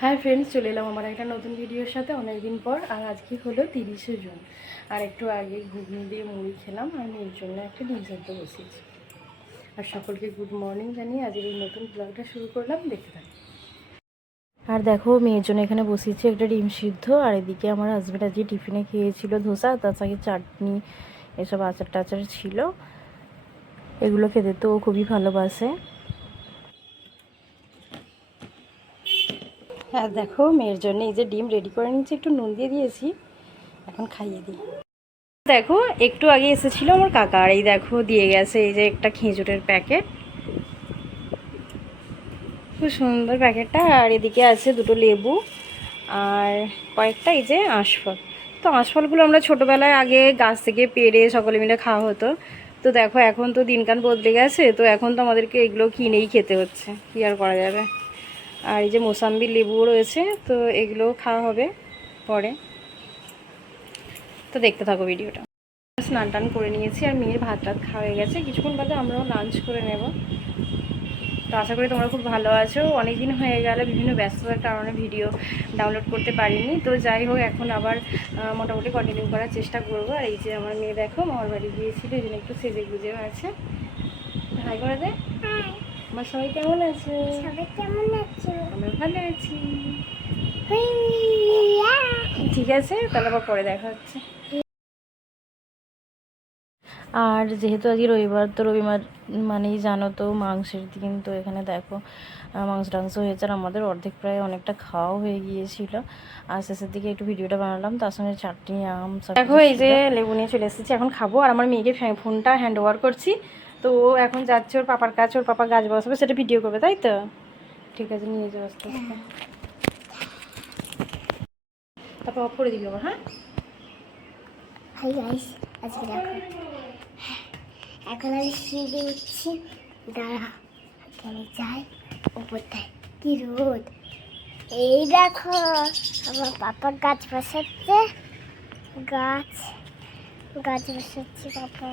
হ্যাঁ ফ্রেন্ডস চলে এলাম আমার একটা নতুন ভিডিওর সাথে অনেকদিন পর, আর আজকে হলো তিরিশে জুন। আর একটু আগে ঘুগনি দিয়ে মুড়ি খেলাম আর মেয়ের জন্য একটা ডিম সেদ্ধ বসিয়েছি। আর সকলকে গুড মর্নিং জানিয়ে আজকের এই নতুন ব্লগটা শুরু করলাম, দেখতে থাকি আর দেখো মেয়ের জন্য এখানে বসিয়েছি একটা ডিম সিদ্ধ, আর এদিকে আমার হাজব্যান্ড আজকে টিফিনে খেয়েছিল ধোসা, তার সঙ্গে চাটনি, এসব আচার টাচার ছিল। এগুলো খেতে তো খুবই ভালোবাসে। হ্যাঁ দেখো, মেয়ের জন্য এই যে ডিম রেডি করে নিচ্ছি একটু নুন দিয়ে দিয়েছি। এখন খাইয়ে দিই। দেখো, একটু আগে এসেছিল আমার কাকা, আর এই দেখো, দিয়ে গেছে এই যে একটা খেজুরের প্যাকেট। খুব সুন্দর প্যাকেটটা, আর এদিকে আছে দুটো লেবু আর কয়েকটা এই যে আঁশফল। তো আঁশফলগুলো আমরা ছোটোবেলায় আগে গাছ থেকে পেড়ে সকলে মিলে খাওয়া হতো। তো দেখো, এখন তো দিনকান বদলে গেছে, তো এখন তো আমাদেরকে এগুলো কিনেই খেতে হচ্ছে। কী আর করা যাবে? আর এই যে মোসাম্বি লেবুও রয়েছে, তো এগুলো খাওয়া হবে পরে। তো দেখতে থাকো ভিডিওটা। স্নান টান করে নিয়েছি আর মেয়ের ভাত টাত খাওয়া হয়ে গেছে। কিছুক্ষণ বাদে আমরাও লাঞ্চ করে নেব। তো আশা করি তোমরা খুব ভালো আছো। অনেক দিন হয়ে গেল, বিভিন্ন ব্যস্ততার কারণে ভিডিও ডাউনলোড করতে পারিনি। তো যাই হোক, এখন আবার মোটামুটি কন্টিনিউ করার চেষ্টা করব। আর এই যে আমার মেয়ে দেখো, মামার বাড়ি গিয়েছিল, এই জন্য একটু সেজে গুজেও আছে। হাই করে দে। আমার সবাই কেমন আছে? সবাই কেমন আছো? আমরা ভালো আছি। ঠিক আছে তাহলে আবার পরে দেখা হচ্ছে। আর যেহেতু আজকে রবিবার তো রবিবার মানেই জানো তো মাংসের দিন তো এখানে দেখো মাংস টাংস হয়েছে আর আমাদের অর্ধেক প্রায় অনেকটা খাওয়াও হয়ে গিয়েছিল। আর শেষের দিকে একটু ভিডিওটা বানালাম তার সঙ্গে চাটনি আম দেখো এই যে লেবু নিয়ে চলে এসেছি এখন খাব। আর আমার মেয়েকে ফোনটা হ্যান্ড ওভার করছি। তো ও এখন যাচ্ছে ওর পাপার কাছে, ওর পাপা গাছ বসাবে, সেটা ভিডিও করবে, তাই তো? ঠিক আছে, নিয়ে যাও আস্তে আস্তে। তারপর অফ করে দিবি আবার হ্যাঁ? হাই এখন আমি সিঁড়ি উঠছি, দাঁড়া, এখানে যাই উপরটায় কি রোদ? এই দেখো, আমার পাপা গাছ বসাচ্ছে, গাছ গাছ বসাচ্ছে পাপা।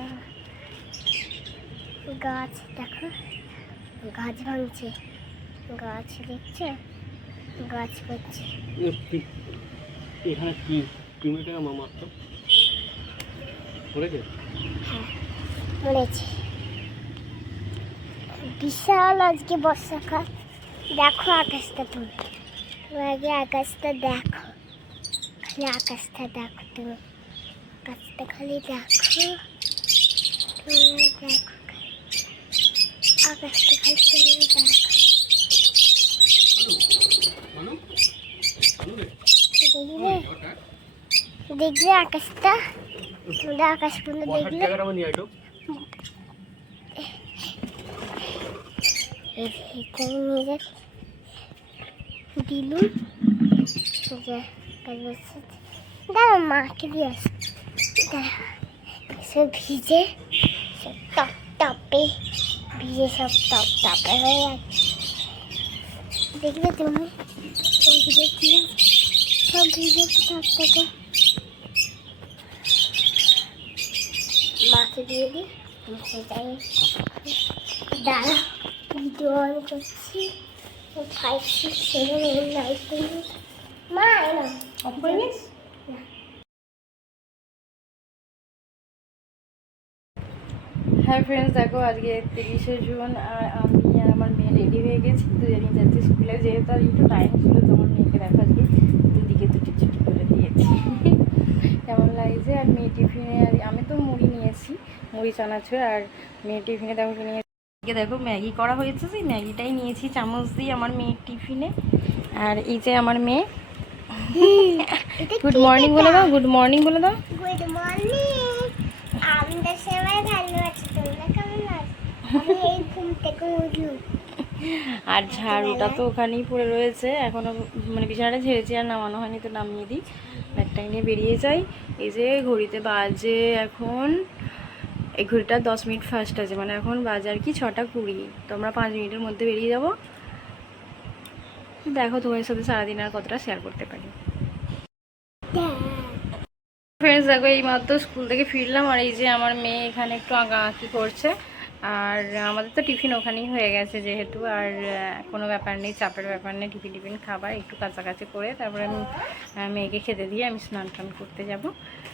গাছ দেখো। গাছ ভাঙছে। গাছ দেখছ? গাছ করছে। এখানে কি? তুমি টাকা মামা তো? পড়েছে হ্যাঁ পড়েছে বিশাল আজকে বর্ষাকাল। দেখো আকাশটা তুমি। তুমি আগে আকাশটা দেখো। খালি আকাশটা দেখো তুমি। আকাশটা খালি দেখো। তুমি দেখো খালি। আকাশটা খালি তুমি দেখো দেখলে দেখলে আকাশটা তোমরা দেখলে। জায়গাটা আমার নিয়ে এখানে নিয়ে যাচ্ছি দিলু দাঁড়া মাকে দিয়ে আসি। দাঁড়া সব ভিজে সব টপ টপে ভিজে সব টপ টপে হয়ে যাচ্ছে দেখবে তুমি? সব আছে? সব ভিজে টপ টপে মাকে দিয়ে দিই। মুখে যাই দাঁড়া, ভিডিও অন করছি। Five six seven eight nine মা এলাম অফ করে হ্যাঁ ফ্রেন্ডস দেখো আজকে তিরিশে জুন, আর আমি আর আমার মেয়ে রেডি হয়ে গেছি। দুজনেই যাচ্ছি স্কুলে যেহেতু আর একটু টাইম ছিল, তো আমার মেয়েকে দেখো আজকে দুদিকে দুটি ছুটি করে দিয়েছি। কেমন লাগছে? আর মেয়ে টিফিনে, আর- আমি তো মুড়ি নিয়েছি, মুড়ি, চানাচুর, আর মেয়ে টিফিনে দেখো কি নিয়ে দেখো ম্যাগি করা হয়েছে, সেই ম্যাগিটাই নিয়েছি, চামচ দিয়ে আমার মেয়ের টিফিনে। আর এই যে আমার মেয়ে। গুড মর্নিং বলে দাও গুড মর্নিং বলে দাও। গুড মর্নিং আমরা সবাই ভালো আছি তোমরা কেমন আছো আমি এই ঘুম থেকে উঠলাম আর ঝাড়ুটা তো ওখানেই পড়ে রয়েছে। এখনও মানে বিছানাটা ঝেড়েছি আর নামানো হয়নি, তো নামিয়ে দিই। ব্যাগটা নিয়ে বেরিয়ে যাই। এই যে ঘড়িতে বাজে এখন, এই ঘড়িটা দশ মিনিট ফার্স্ট আছে। মানে এখন বাজার কি ছটা কুড়ি। তো আমরা পাঁচ মিনিটের মধ্যে বেরিয়ে যাব। দেখো তোমার সাথে সারাদিন আর কতটা শেয়ার করতে পারি। ফ্রেন্ডস দেখো এই মাত্র স্কুল থেকে ফিরলাম। আর এই যে আমার মেয়ে এখানে একটু আঁকা আঁকি করছে। আর আমাদের তো টিফিন ওখানেই হয়ে গেছে যেহেতু, আর কোনো ব্যাপার নেই, চাপের ব্যাপার নেই, টিফিন টিফিন খাবার, একটু কাছাকাছি করে তারপরে আমি মেয়েকে খেতে দিয়ে আমি স্নান টান করতে যাব।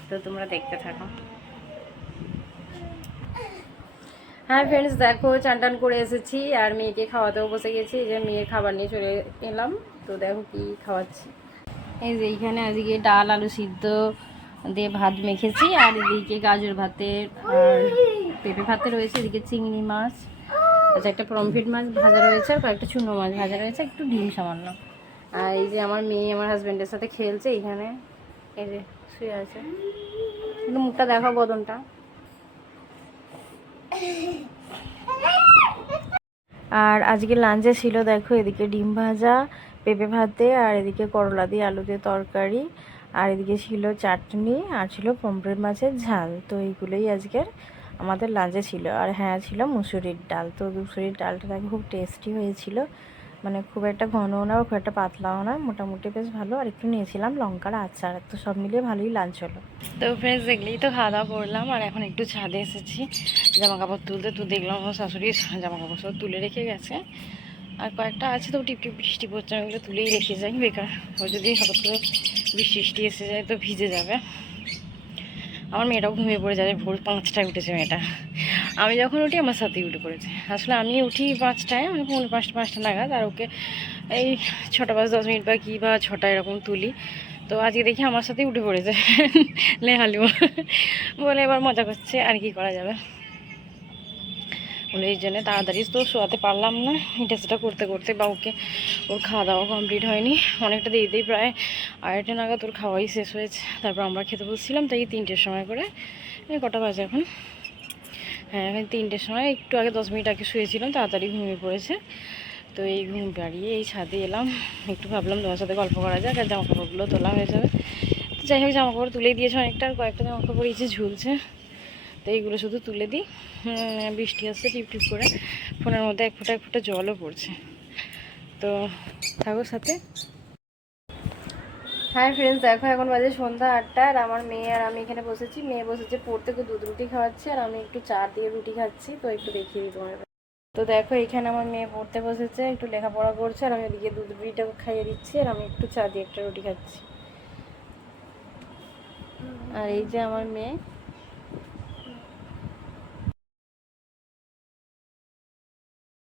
তো তোমরা দেখতে থাকো। হ্যাঁ ফ্রেন্ডস দেখো, চান টান করে এসেছি, আর মেয়েকে খাওয়াতেও বসে গেছি যে মেয়ের খাবার নিয়ে চলে এলাম। তো দেখো কি খাওয়াচ্ছি। এই যে এইখানে আজকে ডাল, আলু সিদ্ধ দিয়ে ভাত মেখেছি, আর এদিকে গাজর ভাতে আর পেঁপে ভাতে রয়েছে, এদিকে চিংড়ি মাছ আচ্ছা একটা পমফ্রেট মাছ ভাজা রয়েছে, আর কয়েকটা চুনো মাছ ভাজা রয়েছে, একটু ডিম সামান্য। আর এই যে আমার মেয়ে আমার হাজব্যান্ডের সাথে খেলছে এইখানে, এই যে শুয়ে আছে। কিন্তু মুখটা দেখো বদনটা। আর আজকে লাঞ্চে ছিল, দেখো, এদিকে ডিম ভাজা, পেঁপে ভাতে, আর এদিকে করলা দিয়ে আলু দিয়ে তরকারি, আর এদিকে ছিল চাটনি, আর ছিল পমফ্রেট মাছের ঝাল, তো এইগুলোই আজকের আমাদের লাঞ্চে ছিল। আর হ্যাঁ ছিল মুসুরির ডাল। তো মুসুরির ডালটা নাকি খুব টেস্টি হয়েছিল। মানে খুব একটা ঘনও না, খুব একটা পাতলাও না, মোটামুটি বেশ ভালো। আর একটু নিয়েছিলাম লঙ্কার আচার। তো সব মিলিয়ে ভালোই লাঞ্চ হলো। তো ফ্রেন্ডস দেখলেই তো খাওয়া দাওয়া করলাম। আর এখন একটু ছাদে এসেছি। জামা কাপড় তুলতে তো দেখলাম আমার শাশুড়ি জামা কাপড় সব তুলে রেখে গেছে। আর কয়েকটা আছে তো টিপ টিপ বৃষ্টি পড়ছে ওগুলো তুলেই রেখে যাই। বেকার। ও যদি হঠাৎ করে বৃষ্টি এসে যায় তো ভিজে যাবে। আমার মেয়েটাও ঘুমিয়ে পড়ে যাবে ভোর পাঁচটায় উঠেছে মেয়েটা। আমি যখন উঠি, আমার সাথেই উঠে পড়েছে। আসলে আমি উঠি পাঁচটায়, আমি পৌনে পাঁচটা পাঁচটা নাগাদ, আর ওকে এই ছটা পাঁচ, দশ মিনিট বা কী বা ছটা এরকম তুলি। তো আজকে দেখি আমার সাথেই উঠে পড়েছে লেহালু বলে এবার মজা করছে, আর কি করা যাবে? এই জন্য তাড়াতাড়ি তো শোয়াতে পারলাম না। এটা সেটা করতে করতে বা ওকে, ওর খাওয়া দাওয়া কমপ্লিট হয়নি। অনেকটা দেরিতেই প্রায় আড়াইটা নাগাদ ওর খাওয়াই শেষ হয়েছে। তারপর আমরা খেতে বসছিলাম, তাই তিনটের সময় করে, এই কটা বাজে এখন। হ্যাঁ এখন তিনটের সময়, একটু আগে দশ মিনিট আগে শুয়েছিলাম, তাড়াতাড়ি ঘুমিয়ে পড়েছে। তো এই ঘুম বাড়িয়ে এই ছাদে এলাম। একটু ভাবলাম তোমার সাথে গল্প করা যাক, আর জামা কাপড়গুলো তোলা হয়ে যাবে। তো যাই হোক, জামা কাপড় তুলেই দিয়েছে অনেকটা, আর কয়েকটা জামা কাপড় ইচ্ছে ঝুলছে। তো এইগুলো শুধু তুলে দিই। বৃষ্টি আসছে টিপ টিপ করে। ফোনের মধ্যে এক ফোঁটা এক ফোঁটা জলও পড়ছে। তো থাকো সাথে। হ্যাঁ ফ্রেন্ডস দেখো এখন বাজে সন্ধ্যা আটটা আর আমার মেয়ে আর আমি এখানে বসেছি। মেয়ে বসেছে পড়তে, তো দুধ রুটি খাওয়াচ্ছি আর আমি একটু চা দিয়ে রুটি খাচ্ছি, তো একটু দেখিয়ে দিই তোমার তো দেখো এখানে আমার মেয়ে পড়তে বসেছে, একটু লেখাপড়া করছে আর আমি ওদিকে দুধ রুটিটা খাইয়ে দিচ্ছি আর আমি একটু চা দিয়ে একটা রুটি খাচ্ছি। আর এই যে আমার মেয়ে।